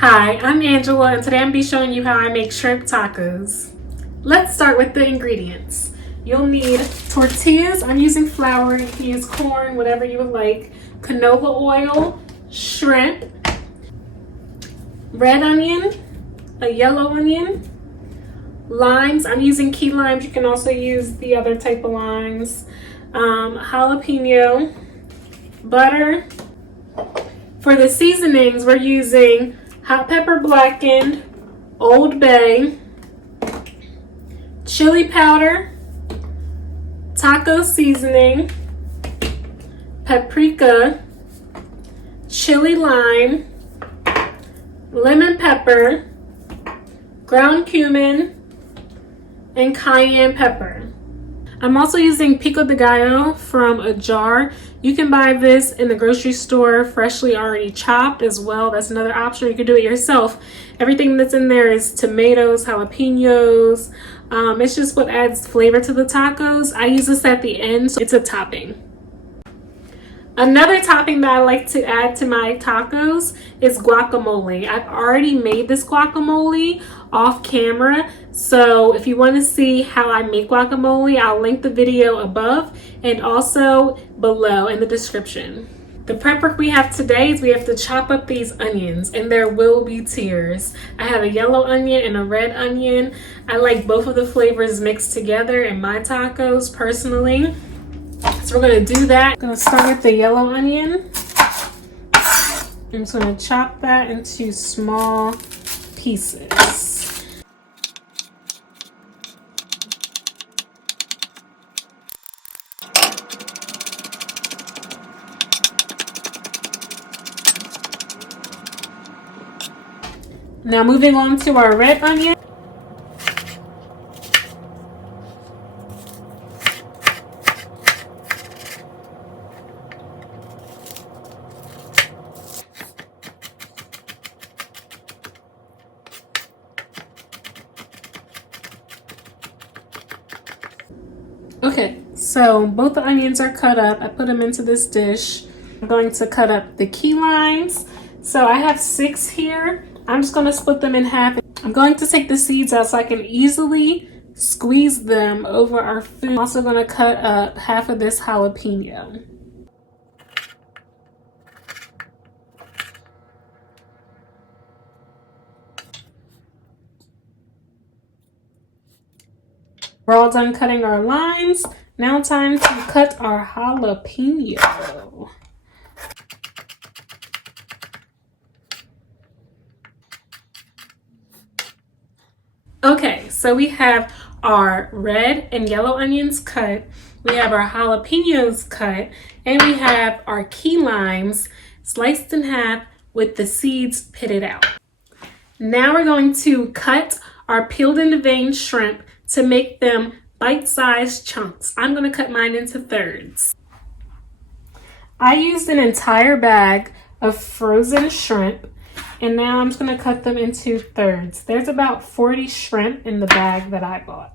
Hi, I'm Angela, and today I'm going to be showing you how I make shrimp tacos. Let's start with the ingredients. You'll need tortillas. I'm using flour. You can use corn, whatever you would like. Canola oil, shrimp, red onion, a yellow onion, limes. I'm using key limes. You can also use the other type of limes. Jalapeno, butter. For the seasonings, we're using hot pepper blackened, Old Bay, chili powder, taco seasoning, paprika, chili lime, lemon pepper, ground cumin, and cayenne pepper. I'm also using Pico de Gallo from a jar. You can buy this in the grocery store freshly already chopped as well. That's another option. You can do it yourself. Everything that's in there is tomatoes, jalapenos. It's just what adds flavor to the tacos. I use this at the end, so it's a topping. Another topping that I like to add to my tacos is guacamole. I've already made this guacamole off camera, so if you want to see how I make guacamole, I'll link the video above and also below in the description. The prep work we have today is we have to chop up these onions, and there will be tears. I have a yellow onion and a red onion. I like both of the flavors mixed together in my tacos personally. So we're going to do that. I'm going to start with the yellow onion. I'm just going to chop that into small pieces. Now moving on to our red onion. Okay, so both the onions are cut up. I put them into this dish. I'm going to cut up the key limes. So I have 6 here. I'm just going to split them in half. I'm going to take the seeds out so I can easily squeeze them over our food. I'm also going to cut up half of this jalapeno. We're all done cutting our limes. Now time to cut our jalapeno. Okay, so we have our red and yellow onions cut. We have our jalapenos cut, and we have our key limes sliced in half with the seeds pitted out. Now we're going to cut our peeled and veined shrimp to make them bite-sized chunks. I'm going to cut mine into thirds. I used an entire bag of frozen shrimp, and now I'm just going to cut them into thirds. There's about 40 shrimp in the bag that I bought.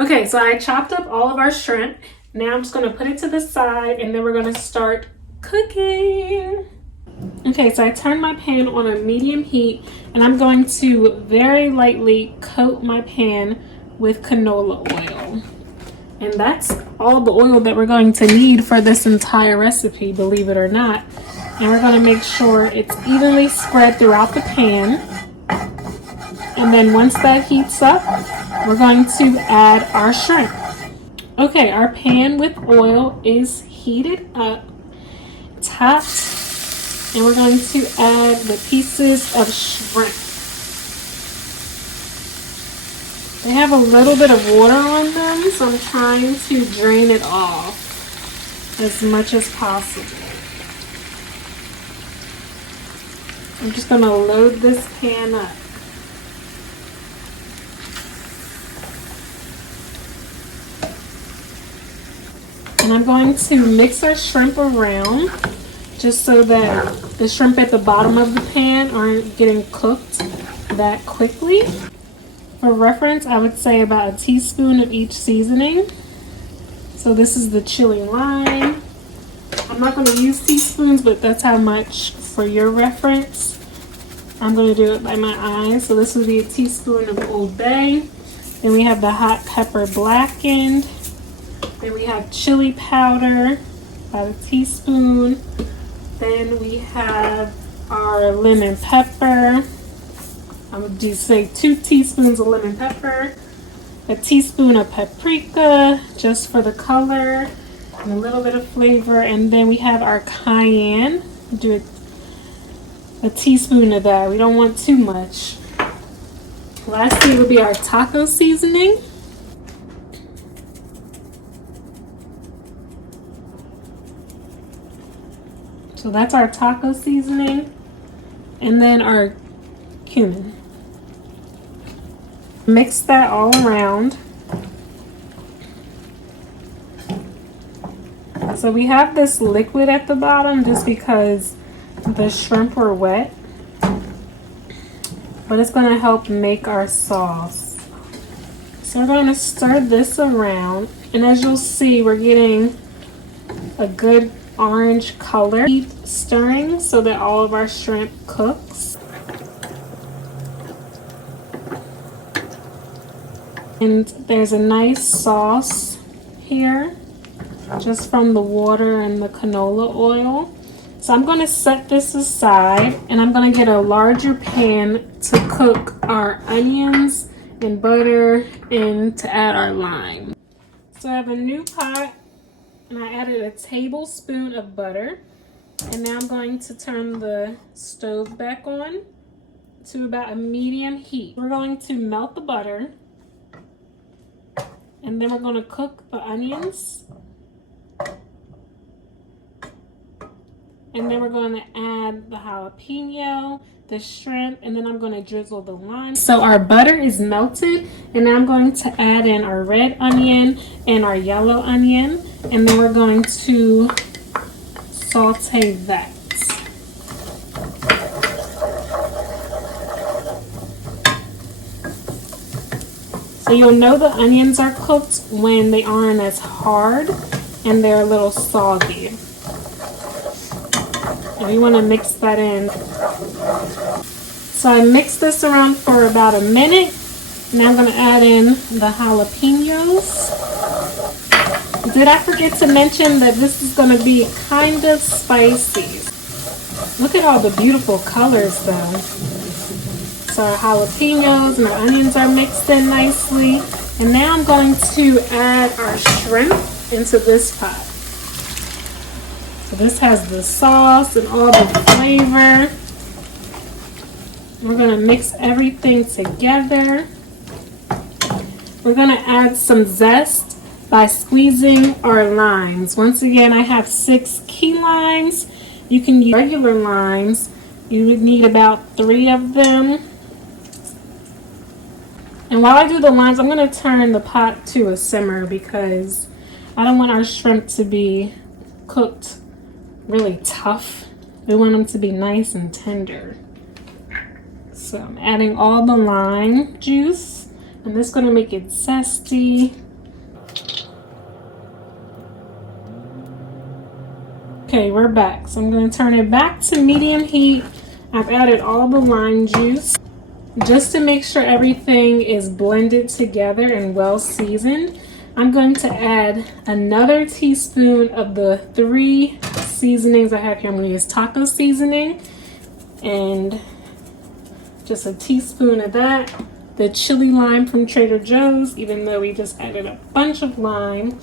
Okay, so I chopped up all of our shrimp. Now I'm just going to put it to the side, and then we're going to start cooking. Okay, so I turned my pan on a medium heat, and I'm going to very lightly coat my pan with canola oil. And that's all the oil that we're going to need for this entire recipe, believe it or not. And we're going to make sure it's evenly spread throughout the pan. And then once that heats up, we're going to add our shrimp. Okay, our pan with oil is heated up, topped, and we're going to add the pieces of shrimp. They have a little bit of water on them, so I'm trying to drain it off as much as possible. I'm just going to load this pan up. And I'm going to mix our shrimp around just so that the shrimp at the bottom of the pan aren't getting cooked that quickly. For reference, I would say about a teaspoon of each seasoning. So this is the chili lime. I'm not going to use teaspoons, but that's how much for your reference. I'm going to do it by my eyes. So this would be a teaspoon of Old Bay. Then we have the hot pepper Blackened. Then we have chili powder, about a teaspoon. Then we have our lemon pepper. I'm going to say 2 teaspoons of lemon pepper. A teaspoon of paprika, just for the color and a little bit of flavor. And then we have our cayenne. Do a teaspoon of that. We don't want too much. Lastly will be our taco seasoning. So that's our taco seasoning. And then our cumin. Mix that all around. So we have this liquid at the bottom just because the shrimp were wet. But it's going to help make our sauce. So we're going to stir this around. And as you'll see, we're getting a good orange color. Keep stirring so that all of our shrimp cooks. And there's a nice sauce here, just from the water and the canola oil. So I'm going to set this aside, and I'm going to get a larger pan to cook our onions and butter and to add our lime. So I have a new pot, and I added a tablespoon of butter. And now I'm going to turn the stove back on to about a medium heat. We're going to melt the butter. And then we're going to cook the onions. And then we're going to add the jalapeno, the shrimp, and then I'm going to drizzle the lime. So our butter is melted, and now I'm going to add in our red onion and our yellow onion. And then we're going to saute that. So you'll know the onions are cooked when they aren't as hard and they're a little soggy. And you want to mix that in. So I mixed this around for about a minute. Now I'm going to add in the jalapenos. Did I forget to mention that this is going to be kind of spicy? Look at all the beautiful colors though. So our jalapenos and our onions are mixed in nicely. And now I'm going to add our shrimp into this pot. So this has the sauce and all the flavor. We're going to mix everything together. We're going to add some zest by squeezing our limes. Once again, I have 6 key limes. You can use regular limes. You would need about 3 of them. And while I do the limes, I'm going to turn the pot to a simmer because I don't want our shrimp to be cooked really tough. We want them to be nice and tender. So I'm adding all the lime juice, and this is going to make it zesty. Okay, we're back. So I'm going to turn it back to medium heat. I've added all the lime juice. Just to make sure everything is blended together and well seasoned, I'm going to add another teaspoon of the 3 seasonings I have here. I'm going to use taco seasoning and just a teaspoon of that. The chili lime from Trader Joe's, even though we just added a bunch of lime,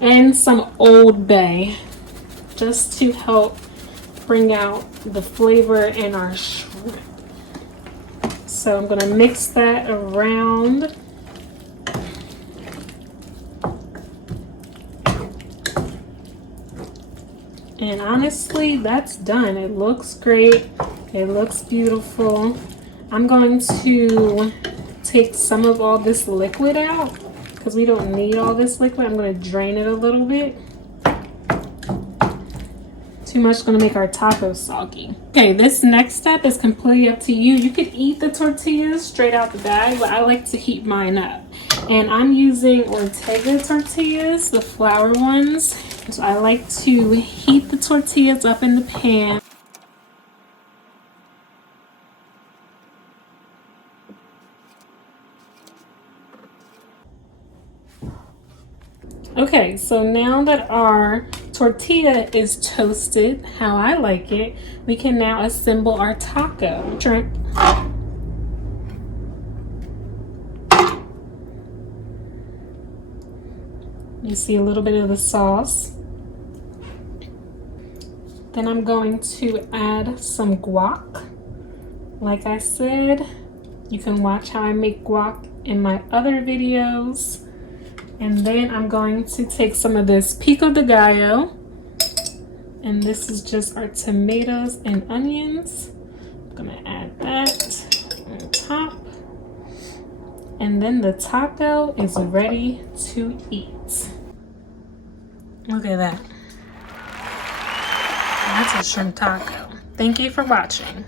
and some Old Bay, just to help bring out the flavor in our shrimp. So I'm going to mix that around. And honestly, that's done. It looks great. It looks beautiful. I'm going to take some of all this liquid out because we don't need all this liquid. I'm going to drain it a little bit. Too much is going to make our tacos soggy. Okay, this next step is completely up to you. You could eat the tortillas straight out the bag, but I like to heat mine up. And I'm using Ortega tortillas, the flour ones. So I like to heat the tortillas up in the pan. Okay, so now that our tortilla is toasted how I like it, we can now assemble our taco shrimp. You see a little bit of the sauce. Then I'm going to add some guac. Like I said, you can watch how I make guac in my other videos. And then I'm going to take some of this Pico de Gallo. And this is just our tomatoes and onions. I'm gonna add that on top. And then the taco is ready to eat. Look at that. That's a shrimp taco. Thank you for watching.